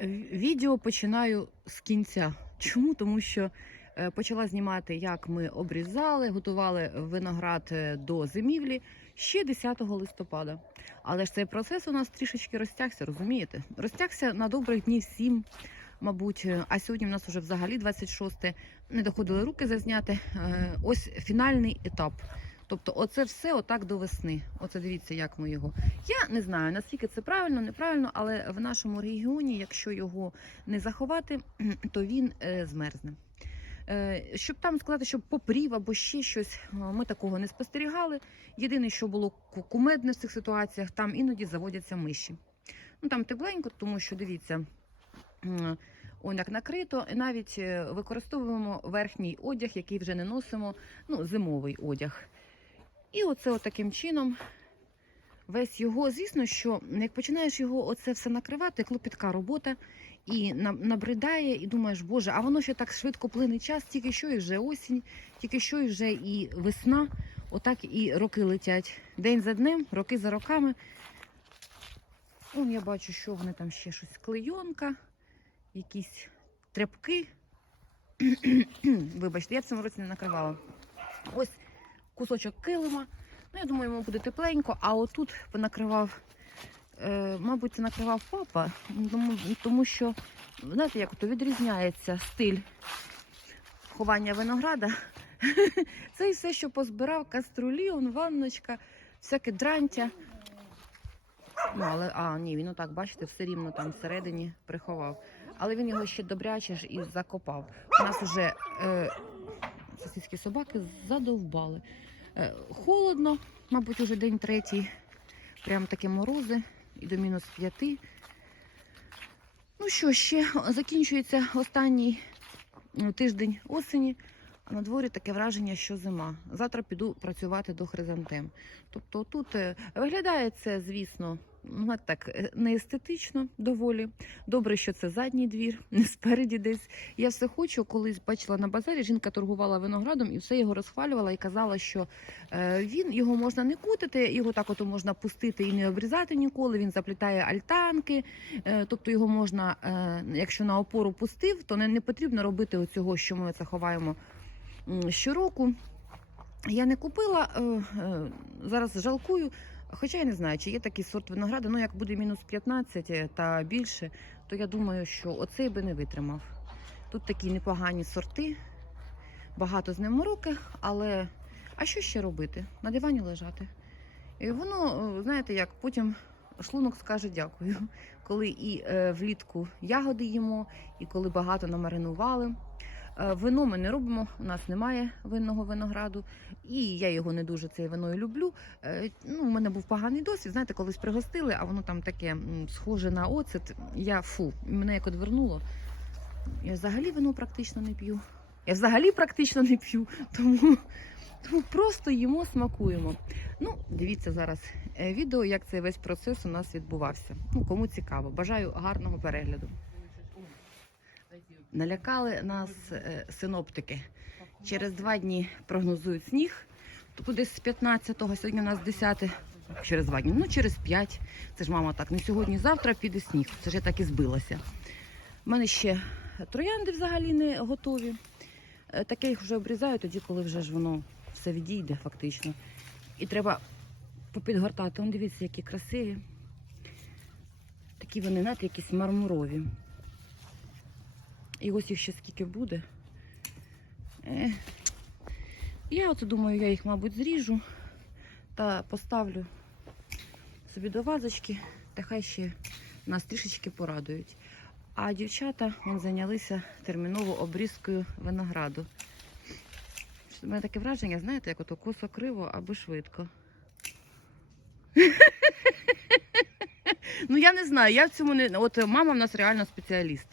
Е, Відео починаю з кінця. Чому? Тому що е, почала знімати, як ми обрізали, готували виноград е, до зимівлі ще 10 листопада. Але ж цей процес у нас трішечки розтягся, розумієте? Розтягся на добрих днів 7, мабуть. А сьогодні в нас вже взагалі 26. Не доходили руки зазняти. Ось фінальний етап. Тобто, оце все отак до весни. Оце дивіться, як ми його. Я не знаю, наскільки це правильно, неправильно, але в нашому регіоні, якщо його не заховати, то він е, змерзне. Е, щоб там сказати, щоб попрів або ще щось, е, ми такого не спостерігали. Єдине, що було кумедне в цих ситуаціях, там іноді заводяться миші. Ну там тепленько, тому що дивіться. Он як накрито, навіть використовуємо верхній одяг, який вже не носимо, ну, зимовий одяг. І оце таким чином весь його, звісно, що як починаєш його оце все накривати, клопітка робота, і на- набридає, і думаєш, боже, а воно ще так швидко плине час, тільки що і вже осінь, тільки що і вже і весна, отак і роки летять. День за днем, роки за роками. Он я бачу, що вони там ще щось клейонка, якісь тряпки. Вибачте, я в цьому році не накривала. Ось кусочок килима. Ну, я думаю, йому буде тепленько, а отут понакривав, е, мабуть, це накривав папа, тому, тому що, знаєте, як то відрізняється стиль ховання винограда. Це і все, що позбирав, каструлі, он, ванночка, всяке дрантя. Ну, але, а, ні, він отак, бачите, все рівно там всередині приховав. Але він його ще добряче ж і закопав. У нас уже е, сусідські собаки задовбали. Е, холодно, мабуть, уже день третій. Прям такі морози і до мінус п'яти. Ну що, ще закінчується останній м, тиждень осені, а на дворі таке враження, що зима. Завтра піду працювати до хризантем. Тобто тут е, виглядає це, звісно, ну, так е, не естетично доволі. Добре, що це задній двір, не спереді десь. Я все хочу, колись бачила на базарі, жінка торгувала виноградом і все його розхвалювала і казала, що е, він його можна не кутити, його так от можна пустити і не обрізати ніколи. Він заплітає альтанки, е, тобто його можна, якщо на опору пустив, то не, потрібно робити оцього, що ми це ховаємо щороку. Я не купила, зараз жалкую. Хоча я не знаю, чи є такий сорт винограду. Ну, як буде мінус 15 та більше, то я думаю, що оцей би не витримав. Тут такі непогані сорти, багато з ним мороки, але а що ще робити? На дивані лежати. І воно, е, знаєте, як потім шлунок скаже дякую, коли і е, влітку ягоди їмо, і коли багато намаринували. Е, Вино ми не робимо, у нас немає винного винограду, і я його не дуже це вино і люблю. Е, Ну, у мене був поганий досвід. Знаєте, колись пригостили, а воно там таке схоже на оцет. Я фу, мене як одвернуло. Я взагалі вино практично не п'ю. Я взагалі практично не п'ю, тому, тому просто їмо, смакуємо. Ну, дивіться зараз е, відео, як цей весь процес у нас відбувався. Ну, кому цікаво. Бажаю гарного перегляду. Налякали нас е, синоптики. Через два дні прогнозують сніг. Десь з 15-го, сьогодні у нас 10 через два дні. Ну, через 5. Це ж мама так, не сьогодні, завтра піде сніг. Це ж я так і збилася. У мене ще троянди взагалі не готові. Е, Таке їх вже обрізаю тоді, коли вже ж воно все відійде фактично. І треба попідгортати. Он дивіться, які красиві. Такі вони, знаєте, якісь мармурові. І ось їх ще скільки буде. Я оце думаю, я їх, мабуть, зріжу та поставлю собі до вазочки, та хай ще нас трішечки порадують. А дівчата вон, зайнялися терміново обрізкою винограду. У мене таке враження, знаєте, як ото косо криво або швидко. Ну я не знаю, я в цьому не. От мама в нас реально спеціаліст.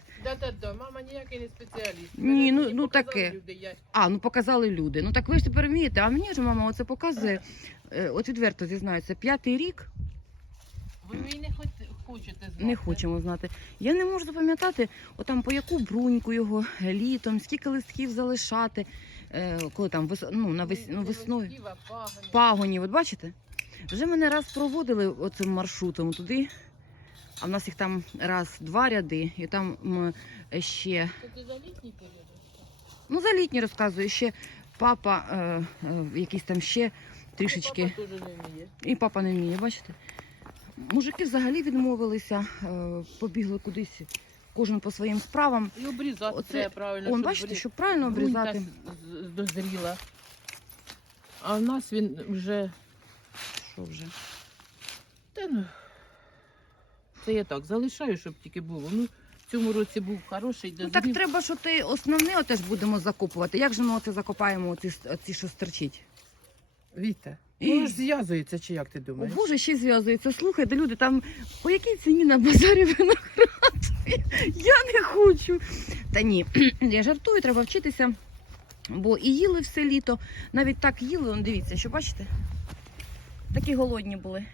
Мама ніякий не спеціаліст. Ні, ну- мені ну, показали таке. люди, я- А, ну показали люди. Ну так ви ж тепер вмієте, а мені ж мама оце показує, е, от відверто зізнаюся, п'ятий рік Ви і не хоч- хочете знати. не хочемо знати. Я не можу запам'ятати, отам по яку бруньку його літом, скільки листків залишати, е, коли там вес, ну, на вес, ну, весною. листів, а пагонів. Пагонів, от бачите? Вже мене раз проводили оцим маршрутом туди. А в нас їх там раз, два ряди, і там ще Це за літній період? Ну, за літні розказую, ще папа, е, е, якийсь там ще трішечки. Папа теж не вміє. І папа не вміє, бачите? Мужики взагалі відмовилися, е, побігли кудись, кожен по своїм справам. І обрізати Оце- треба правильно. Он, щоб бачите, брі- щоб правильно обрізати. дозріла. А в нас він вже. Що вже? Та ну. Це я так залишаю, щоб тільки було. Ну, в цьому році був хороший Ну так треба, що ти основне отеж будемо закопувати. Як же ми оце закопаємо, оці, оці що стерчить? Віта. І- Воно ж зв'язується, чи як ти О думаєш? Боже, ще зв'язується. Слухайте, люди, там по якій ціні на базарі виноград? Я не хочу. Та ні, я жартую, треба вчитися. Бо і їли все літо. Навіть так їли, он дивіться, що бачите? Такі голодні були.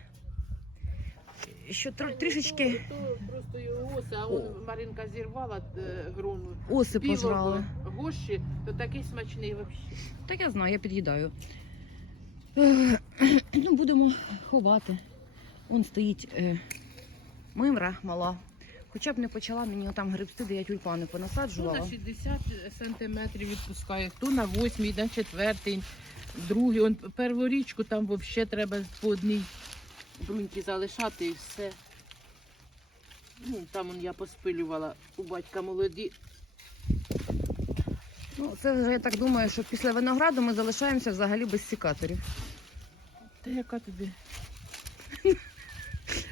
Що тр- трішечки То, то просто його оси, а он Маринка зірвала е, грону. оси Білого пожрали. гощі, то такий смачний взагалі. Так я знаю, я під'їдаю. Е, Ну, будемо ховати. Он стоїть е, мимра мала. Хоча б не почала мені там грибсти, де я тюльпани То понасаджувала. на 60 сантиметрів відпускає, то на 8, на 4, другий. Он перву річку там взагалі треба по одній бруньки залишати і все. Ну, там он я поспилювала у батька молоді. Ну, це вже я так думаю, що після винограду ми залишаємося взагалі без сікаторів. Та яка тобі?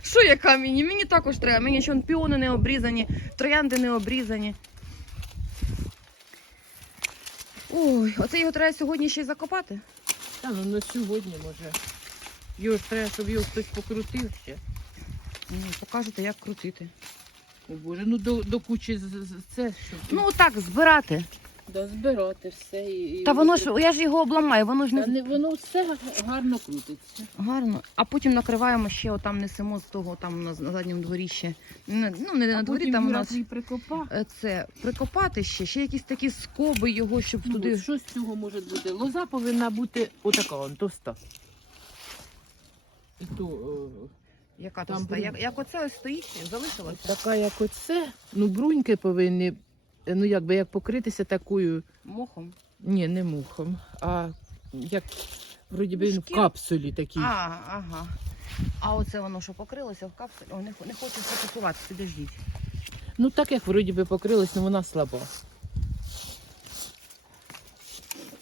Що яка мені? Мені також треба. Мені ще піони не обрізані, троянди не обрізані. Ой, оце його треба сьогодні ще й закопати. Та ну на сьогодні може. Його ж треба, щоб його хтось покрутив ще. Ну, покажете, як крутити. О Боже, ну до, до кучі з- з- це, щоб Ну, отак, збирати. да, збирати все і. і Та воно ж, я ж його обламаю, воно ж Та не не воно все гарно крутиться. гарно. А потім накриваємо ще, отам несемо з того, там на, на задньому дворі ще. Ну, не на а дворі, потім там у нас прикопа. е, це прикопати ще, ще якісь такі скоби його, щоб Ну, туди. що з цього може бути? Лоза повинна бути отака, он, товста. І то, е, Яка там товста? брунь. Як, як оце ось стоїть, залишилось? така, як оце. Ну, бруньки повинні, е, ну якби як покритися такою, Мохом. ні, не мухом, а як вроді би він в Шкір- капсулі такій. А, ага. А оце воно що покрилося в капсулі? О, не, хо- не хочу фокусуватися, підождіть. Ну так як вроді би покрилась, але вона слаба.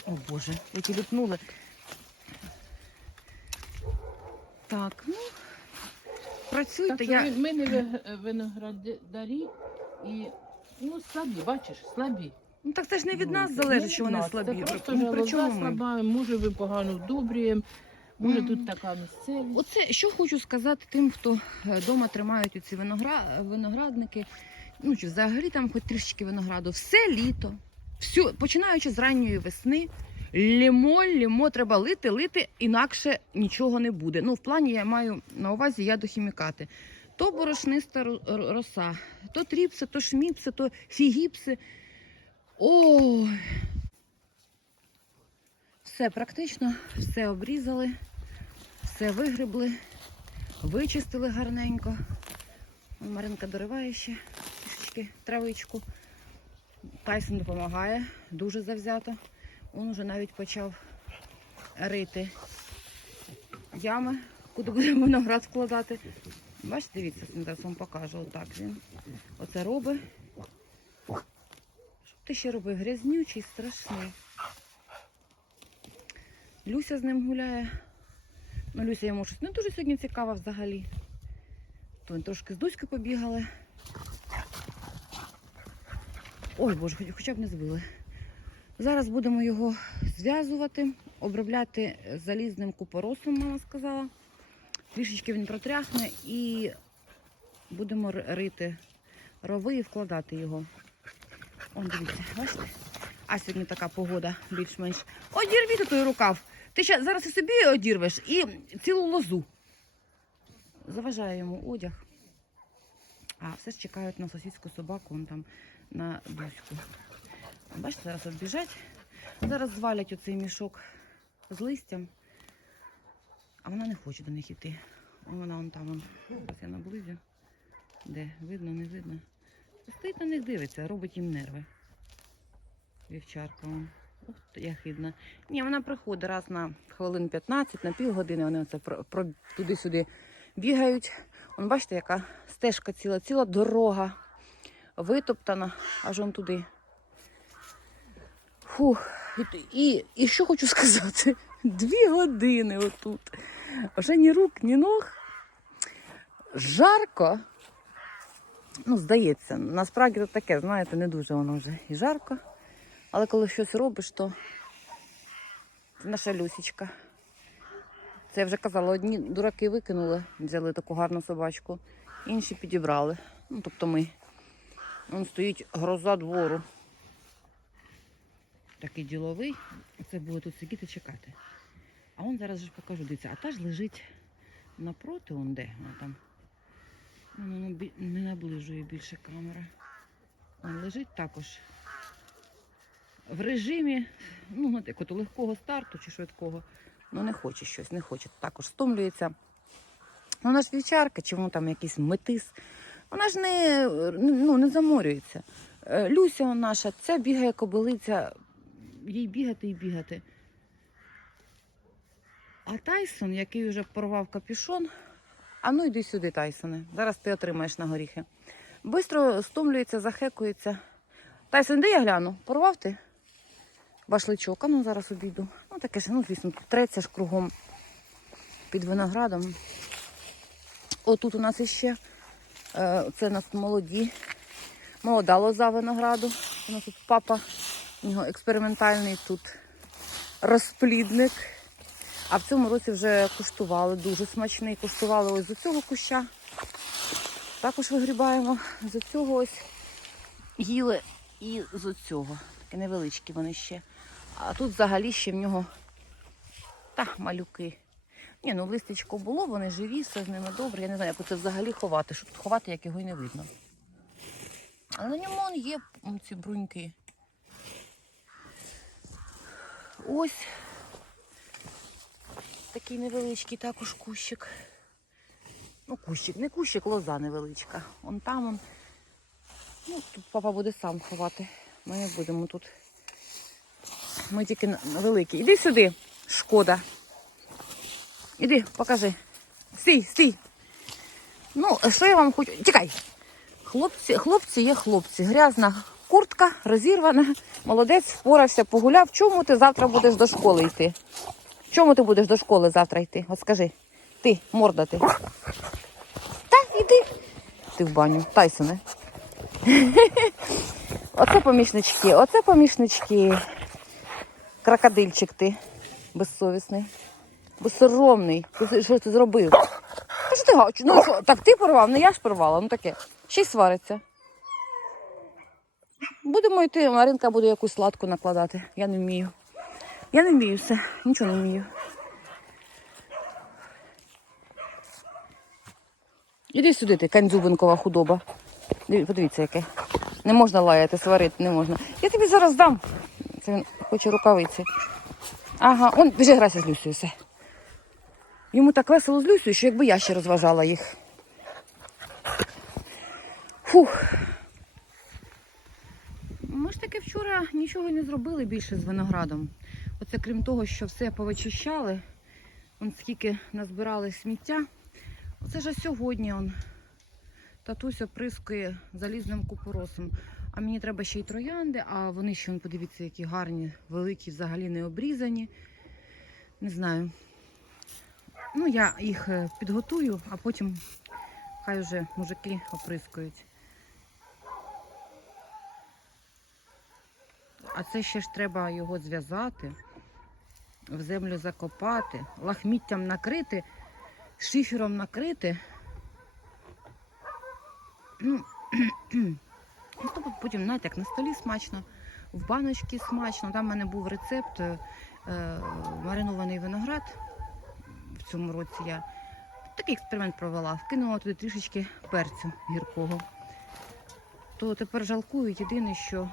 О Боже, які ліпнули. Так, ну працюйте. Так я... ми, ми не виноградарі і ну слабі, бачиш, слабі. Ну так це ж не від Ну, нас це залежить, що вони нас. слабі. Це просто Ну, при чому ми? слаба, може ви погано вдобрюємо, може Мгм. тут така місцевість. Оце що хочу сказати тим, хто вдома тримають ці виногра... виноградники. Ну чи взагалі там хоч трішечки винограду. Все літо, всю, починаючи з ранньої весни. Лімо, лімо треба лити, лити, інакше нічого не буде. Ну, в плані я маю на увазі ядохімікати. То борошниста ро- ро- роса, то тріпси, то шміпси, то фігіпси. Ой. Все практично, все обрізали, все вигребли, вичистили гарненько. Маринка дориває ще трішечки травичку. Тайсон допомагає дуже завзято. Він уже навіть почав рити ями, куди будемо виноград складати. Бачите, дивіться, зараз вам покажу. Отак він. Оце робить. Що ти ще робив? Грязнючий, страшний. Люся з ним гуляє. Ну, Люся йому щось не дуже сьогодні цікава взагалі. То він трошки з Дуською побігали. Ой, Боже, хоч- хоча б не збили. Зараз будемо його зв'язувати, обробляти залізним купоросом, мама сказала. Трішечки він протряхне і будемо рити рови і вкладати його. Он дивіться, бачите? А сьогодні така погода більш-менш. Одірвіть той рукав. Ти ще зараз і собі одірвеш і цілу лозу. Заважає йому одяг. А все ж чекають на сусідську собаку, вон там на Дуську. Бачите, зараз от біжать. Зараз звалять оцей мішок з листям, а вона не хоче до них йти. Вона вон там. Зараз я наблизю. Де? Видно, не видно. Стоїть на них дивиться, робить їм нерви. Вівчарка. Ух, ти, яхидна. Ні, вона приходить раз на хвилин 15, на півгодини. Вони оце туди-сюди бігають. Вон, бачите, яка стежка ціла, ціла дорога витоптана, аж он туди. Фух. І, і, і що хочу сказати? Дві години отут. Вже ні рук, ні ног. Жарко. Ну, здається, насправді то таке, знаєте, не дуже воно вже і жарко. Але коли щось робиш, то це наша Люсічка. Це я вже казала, одні дураки викинули, взяли таку гарну собачку, інші підібрали. Ну, тобто ми. Вон стоїть гроза двору. Такий діловий. Це буде тут сидіти чекати. А он зараз же покажу, дивіться, а та ж лежить напроти, он де вона там. Ну, ну, не наближує більше камера. Он лежить також в режимі, ну, як от легкого старту чи швидкого. Ну, не хоче щось, не хоче. Також стомлюється. Ну, Вона ж вівчарка, чи воно там якийсь метис. Вона ж не, ну, не заморюється. Е, Люся наша, ця бігає кобилиця, їй бігати і бігати. А Тайсон, який вже порвав капюшон, а ну йди сюди, Тайсоне. Зараз ти отримаєш на горіхи. Бистро стомлюється, захекується. Тайсон, де я гляну? Порвав ти? Башличок, а ну зараз обійду. Ну таке ж, ну звісно, тут ж кругом під виноградом. Отут у нас іще. е, Це у нас молоді. Молода лоза винограду. У нас тут папа, нього експериментальний тут розплідник. А в цьому році вже куштували, дуже смачний. Куштували ось з цього куща. Також вигрібаємо з цього ось їли і з цього. Такі невеличкі вони ще. А тут взагалі ще в нього та малюки. Ні, ну листечко було, вони живі, все з ними добре. Я не знаю, як це взагалі ховати, щоб ховати, як його й не видно. Але на ньому є ці бруньки. Ось такий невеличкий також кущик. Ну, кущик, не кущик, лоза невеличка. Он там он. Ну, тут папа буде сам ховати. Ми не будемо тут. Ми тільки великі. Іди сюди, шкода. Іди, покажи. Стій, стій. Ну, що я вам хочу. Тікай. Хлопці, хлопці є хлопці. Грязна куртка, розірвана. Молодець, впорався, погуляв. Чому ти завтра будеш до школи йти? Чому ти будеш до школи завтра йти? От скажи. Ти, морда ти. Та, іди. Ти в баню. Тайсоне. Оце помічнички, оце помічнички. Крокодильчик ти. Безсовісний. Безсоромний. Ти що ти зробив? Та що ти гач? Ну що, так ти порвав, не я ж порвала, ну таке. Ще й свариться. Будемо йти, Маринка буде якусь сладку накладати. Я не вмію. Я не вмію все, нічого не вмію. Іди сюди, ти каньзубинкова худоба. Подивіться, яке. Не можна лаяти, сварити не можна. Я тобі зараз дам. Це він хоче рукавиці. Ага, он біжи грайся з Люсею, все. Йому так весело з Люсею, що якби я ще розважала їх. Фух. Таки вчора нічого не зробили більше з виноградом. Оце крім того, що все повичищали, он скільки назбирали сміття. Оце ж сьогодні он татусь оприскує залізним купоросом. А мені треба ще й троянди, а вони ще, он, подивіться, які гарні, великі, взагалі не обрізані. Не знаю. Ну, я їх е, підготую, а потім хай вже мужики оприскують. А це ще ж треба його зв'язати, в землю закопати, лахміттям накрити, шифером накрити. Ну, ну, то потім, знаєте, як на столі смачно, в баночці смачно. Там в мене був рецепт е, маринований виноград. В цьому році я такий експеримент провела. Вкинула туди трішечки перцю гіркого. То тепер жалкую єдине, що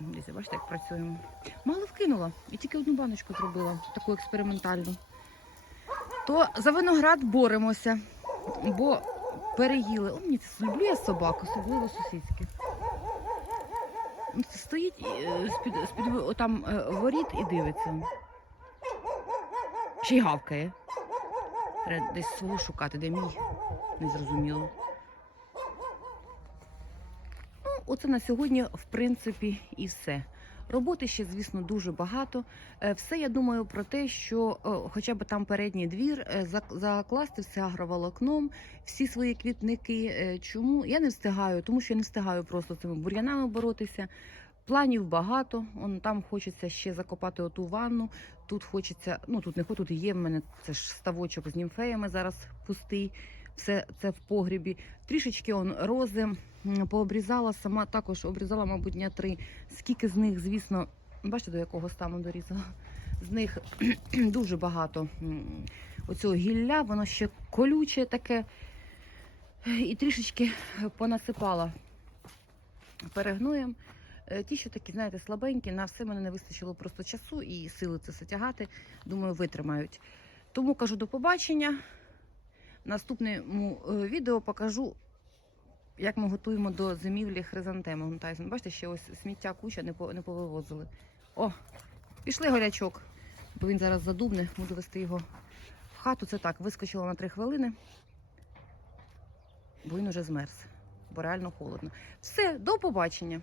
дивіться, бачите, як працюємо. Мало вкинула і тільки одну баночку зробила, таку експериментальну. То за виноград боремося, бо переїли. О, мені це люблю я собак, особливо сусідських. Ну, Стоїть е, з-під, з-під там воріт і дивиться. Ще й гавкає. Треба десь свого шукати, де мій. Незрозуміло. Ну, оце на сьогодні, в принципі, і все. Роботи ще, звісно, дуже багато. Е, Все я думаю про те, що е, хоча б там передній двір е, закласти все агроволокном, всі свої квітники. Чому я не встигаю? Тому що я не встигаю просто цими бур'янами боротися. Планів багато. Он там хочеться ще закопати оту ванну. Тут хочеться, ну тут не тут є в мене це ж ставочок з німфеями зараз пустий. Все це в погрібі. Трішечки он рози пообрізала сама, також обрізала, мабуть, дня три. Скільки з них, звісно, бачите, до якого стану дорізала. З них дуже багато оцього гілля, воно ще колюче таке. І трішечки понасипала перегноєм. Е, Ті, що такі, знаєте, слабенькі, на все мене не вистачило просто часу і сили це все тягати. Думаю, витримають. Тому кажу до побачення. Наступному е, відео покажу, як ми готуємо до зимівлі хризантеми. Вон Тайсон. Бачите, ще ось сміття куча не, повивозили. О, пішли горячок, бо він зараз задубне, буду вести його в хату. Це так, вискочила на три хвилини, бо він уже змерз, бо реально холодно. Все, до побачення.